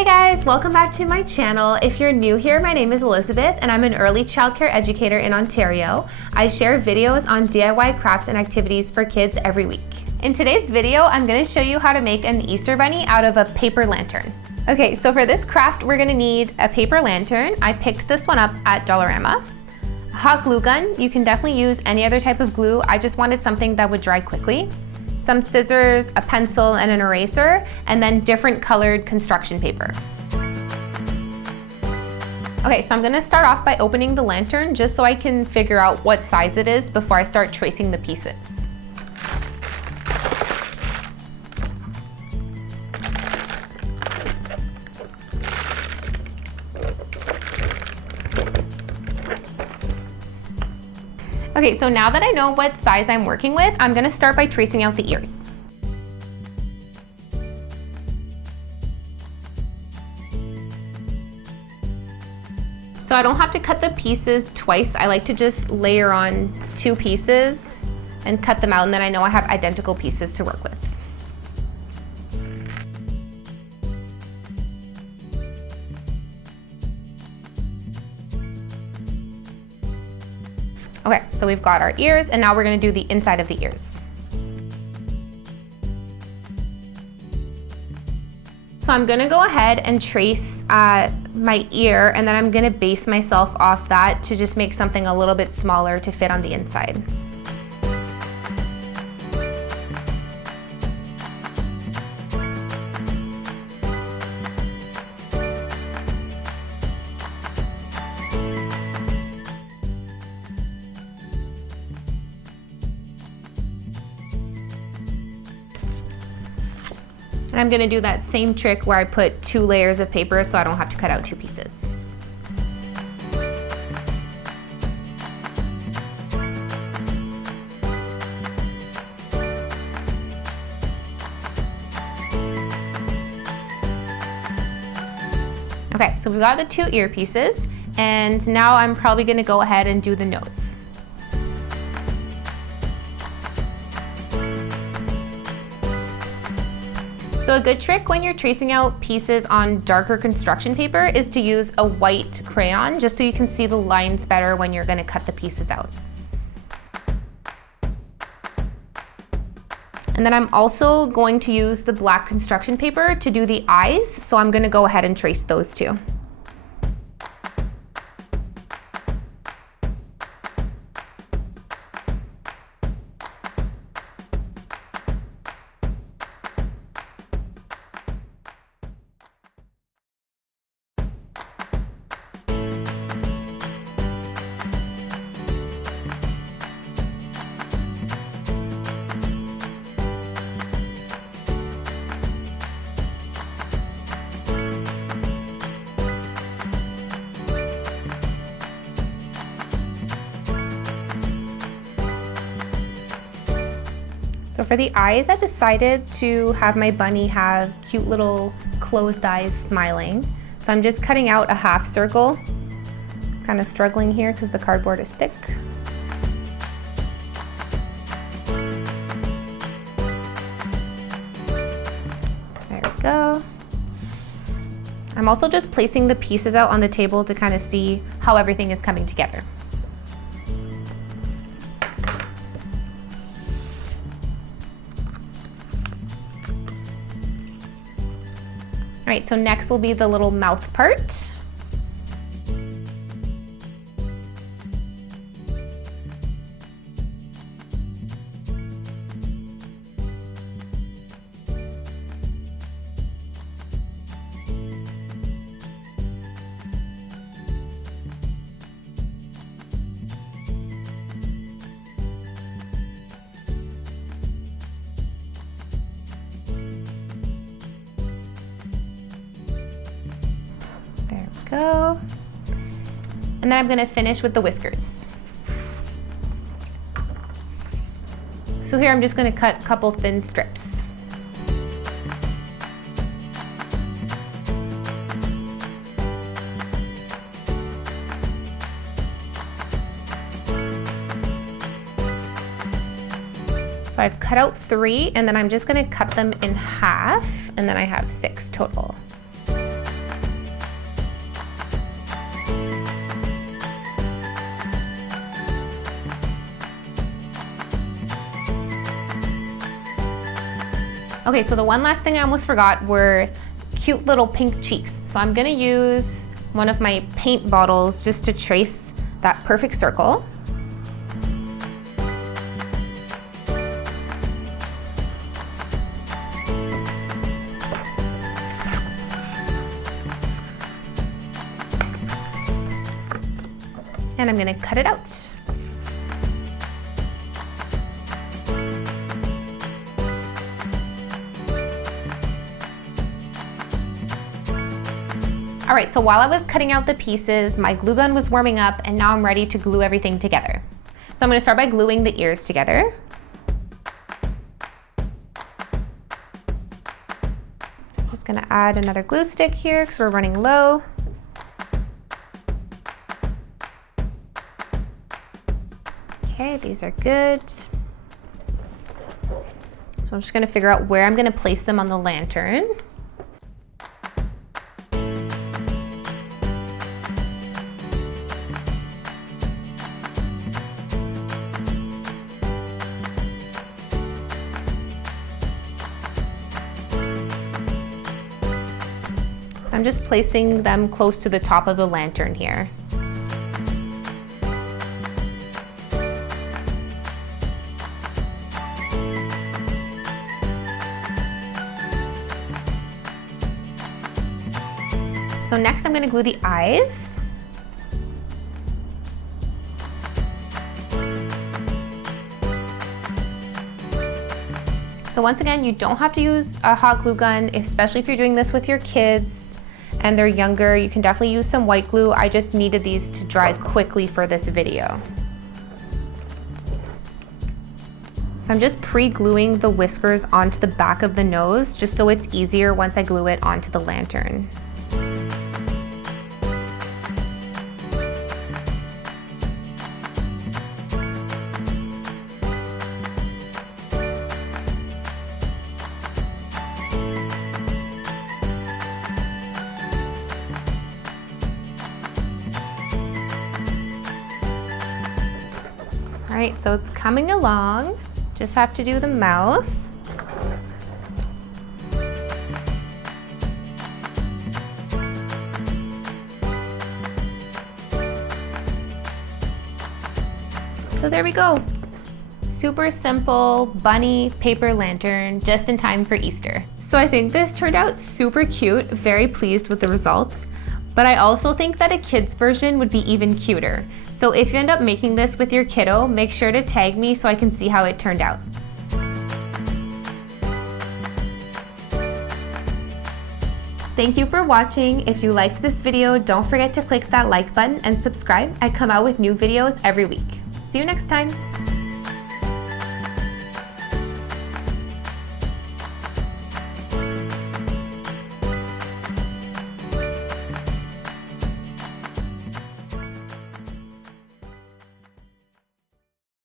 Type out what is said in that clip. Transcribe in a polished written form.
Hey guys, welcome back to my channel. If you're new here, my name is Elizabeth and I'm an early childcare educator in Ontario. I share videos on DIY crafts and activities for kids every week. In today's video, I'm going to show you how to make an Easter bunny out of a paper lantern. Okay, so for this craft, we're going to need a paper lantern. I picked this one up at Dollarama. A hot glue gun. You can definitely use any other type of glue. I just wanted something that would dry quickly. Some scissors, a pencil, and an eraser, and then different colored construction paper. Okay, so I'm gonna start off by opening the lantern just so I can figure out what size it is before I start tracing the pieces. Okay, so now that I know what size I'm working with, I'm gonna start by tracing out the ears. So I don't have to cut the pieces twice. I like to just layer on 2 pieces and cut them out, and then I know I have identical pieces to work with. Okay, so we've got our ears, and now we're gonna do the inside of the ears. So I'm gonna go ahead and trace my ear, and then I'm gonna base myself off that to just make something a little bit smaller to fit on the inside. And I'm gonna do that same trick where I put 2 layers of paper so I don't have to cut out 2 pieces. Okay, so we've got the 2 ear pieces, and now I'm probably gonna go ahead and do the nose. So a good trick when you're tracing out pieces on darker construction paper is to use a white crayon, just so you can see the lines better when you're gonna cut the pieces out. And then I'm also going to use the black construction paper to do the eyes, so I'm gonna go ahead and trace those too. So for the eyes, I decided to have my bunny have cute little closed eyes smiling. So I'm just cutting out a half circle. Kind of struggling here because the cardboard is thick. There we go. I'm also just placing the pieces out on the table to kind of see how everything is coming together. All right, so next will be the little mouth part. Go. And then I'm gonna finish with the whiskers. So here I'm just gonna cut a couple thin strips. So I've cut out 3, and then I'm just gonna cut them in half, and then I have 6 total. Okay, so the one last thing I almost forgot were cute little pink cheeks. So I'm gonna use one of my paint bottles just to trace that perfect circle. And I'm gonna cut it out. All right, so while I was cutting out the pieces, my glue gun was warming up and now I'm ready to glue everything together. So I'm gonna start by gluing the ears together. I'm just gonna add another glue stick here because we're running low. Okay, these are good. So I'm just gonna figure out where I'm gonna place them on the lantern. I'm just placing them close to the top of the lantern here. So next I'm going to glue the eyes. So once again, you don't have to use a hot glue gun, especially if you're doing this with your kids and they're younger. You can definitely use some white glue. I just needed these to dry quickly for this video. So I'm just pre-gluing the whiskers onto the back of the nose, just so it's easier once I glue it onto the lantern. All right, so it's coming along. Just have to do the mouth. So there we go. Super simple bunny paper lantern, just in time for Easter. So I think this turned out super cute, very pleased with the results. But I also think that a kid's version would be even cuter. So if you end up making this with your kiddo, make sure to tag me so I can see how it turned out. Thank you for watching. If you liked this video, don't forget to click that like button and subscribe. I come out with new videos every week. See you next time.